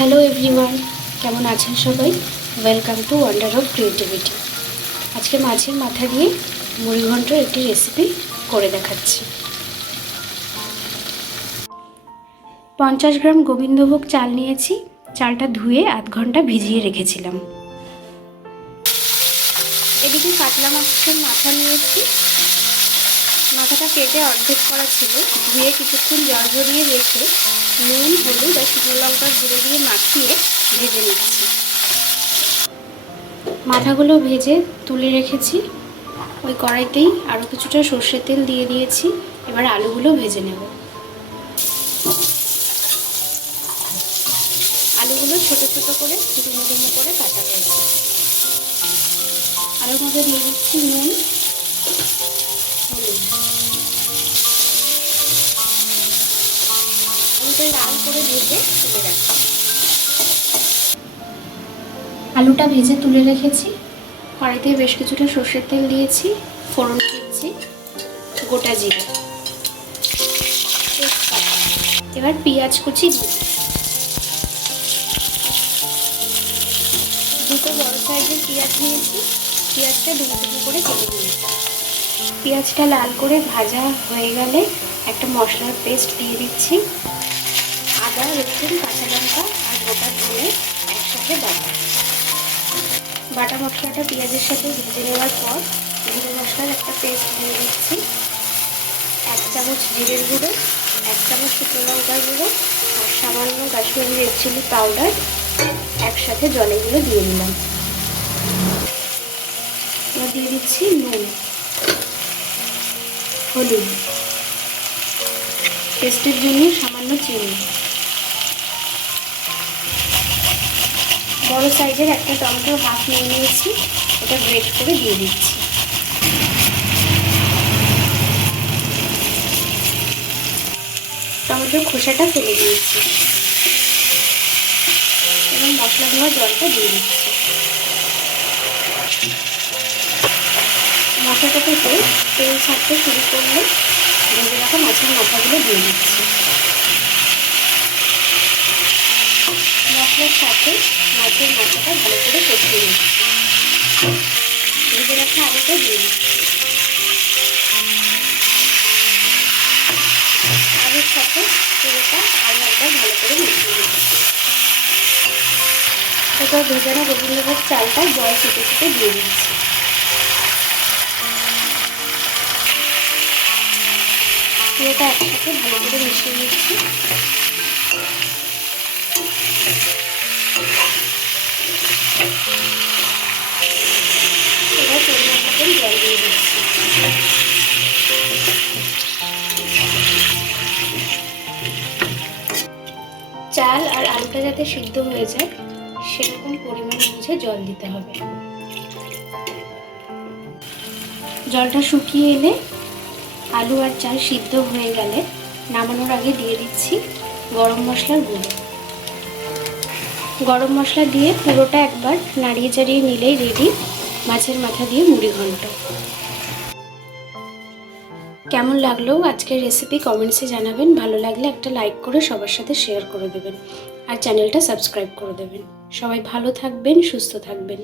Hello everyone, কেমন আছেন সবাই? Welcome to wonder of creativity. আজকে মাছের মাথা দিয়ে মুড়িঘণ্টর একটি রেসিপি করে দেখাচ্ছি। 50 গ্রাম গোবিন্দভোগ চাল নিয়েছি। চালটা ধুয়ে আধ ঘন্টা ভিজিয়ে রেখেছিলাম। এদিকে কাতলা মাছের মাথা নিয়েছি। মাথাটা কেটে অর্ধেক করা ছিল। ধুয়ে কিছুক্ষণ জল ঝরিয়ে রেখে নুন, হলুদ আর শুকনো লঙ্কার গুঁড়ো দিয়ে মাখিয়ে ভেজে নিচ্ছি। মাথাগুলো ভেজে তুলে রেখেছি। ওই কড়াইতেই আরও কিছুটা সর্ষের তেল দিয়ে দিয়েছি। এবার আলুগুলো ভেজে নেব। আলুগুলো ছোট ছোট করে ডুমো ডুমো করে কাটা হয়েছে। আলুর মধ্যে দিয়ে দিচ্ছি নুন, হলুদ। আলুটা লাল করে ভেজে তুলে রাখছি। আলুটা ভেজে তুলে রেখেছি। কড়াইতে বেশ কিছুটা সর্ষের তেল দিয়েছি। ফোড়ন দিচ্ছি গোটা জিরে, এবার পেঁয়াজ কুচি দিই। দুটো বড় সাইজের পেঁয়াজ নিয়েছি। পেঁয়াজটা ডুমো ডুমো করে কেটে নিয়েছি। পেঁয়াজটা লাল করে ভাজা হয়ে গেলে একটা মশলার পেস্ট দিয়ে দিচ্ছি। আদা, রসুন, কাঁচা লঙ্কা আর গোটা ধনে একসাথে বাটা মশলাটা পেঁয়াজের সাথে ভেজে নেওয়ার পর জিরে মশলার একটা পেস্ট দিয়ে দিচ্ছি। 1 চামচ জিরের গুঁড়ো, 1 চামচ শুকনো লঙ্কার গুঁড়ো আর সামান্য কাশ্মীরি রেড চিলি পাউডার একসাথে জলে গুলো দিয়ে দিলাম। এবার দিয়ে দিচ্ছি নুন, হলুদ, টেস্টের জন্য সামান্য চিনি। বড় সাইজের একটা টমেটো হাফ নিয়ে নিয়েছি, এটা গ্রেট করে দিয়ে দিচ্ছি। টমেটোর খোসাটা ফেলে দিয়েছি এবং মশলা ধোয়া জলটা দিয়ে দিচ্ছি। মশলাটা থেকে তেল ছাড়তে শুরু করলে ভেজে রাখা মাছের মাথাগুলো দিয়ে দিচ্ছি। মশলার সাথে মাছের মাথাটা ভালো করে কষিয়ে নিচ্ছি। ভেজে রাখা আলুটা দিয়ে দিচ্ছি। আলুর সাথে পুরোটা আরও একবার ভালো করে মিশিয়ে দিচ্ছি। এরপর ভেজানো গোবিন্দভোগ চালটা জল ছিটে ছিটে দিয়ে দিচ্ছি। পুরোটা একসাথে ভালো করে মিশিয়ে নিচ্ছি। এবার পরিমাণ মতন জল দিয়ে দিচ্ছি। চাল আর আলুটা যাতে সিদ্ধ হয়ে যায় সেরকম পরিমাণ বুঝে জল দিতে হবে। জলটা শুকিয়ে এলে আলু আর চাল সিদ্ধ হয়ে গেলে নামানোর আগে দিয়ে দিচ্ছি গরম মশলার গুঁড়ো। গরম মশলা দিয়ে পুরোটা একবার নাড়িয়ে চাড়িয়ে নিলেই রেডি মাছের মাথা দিয়ে মুড়িঘণ্ট। কেমন লাগলো আজকের রেসিপি কমেন্টসে জানাবেন। ভালো লাগলে একটা লাইক করে সবার সাথে শেয়ার করে দেবেন আর চ্যানেলটা সাবস্ক্রাইব করে দেবেন। সবাই ভালো থাকবেন, সুস্থ থাকবেন।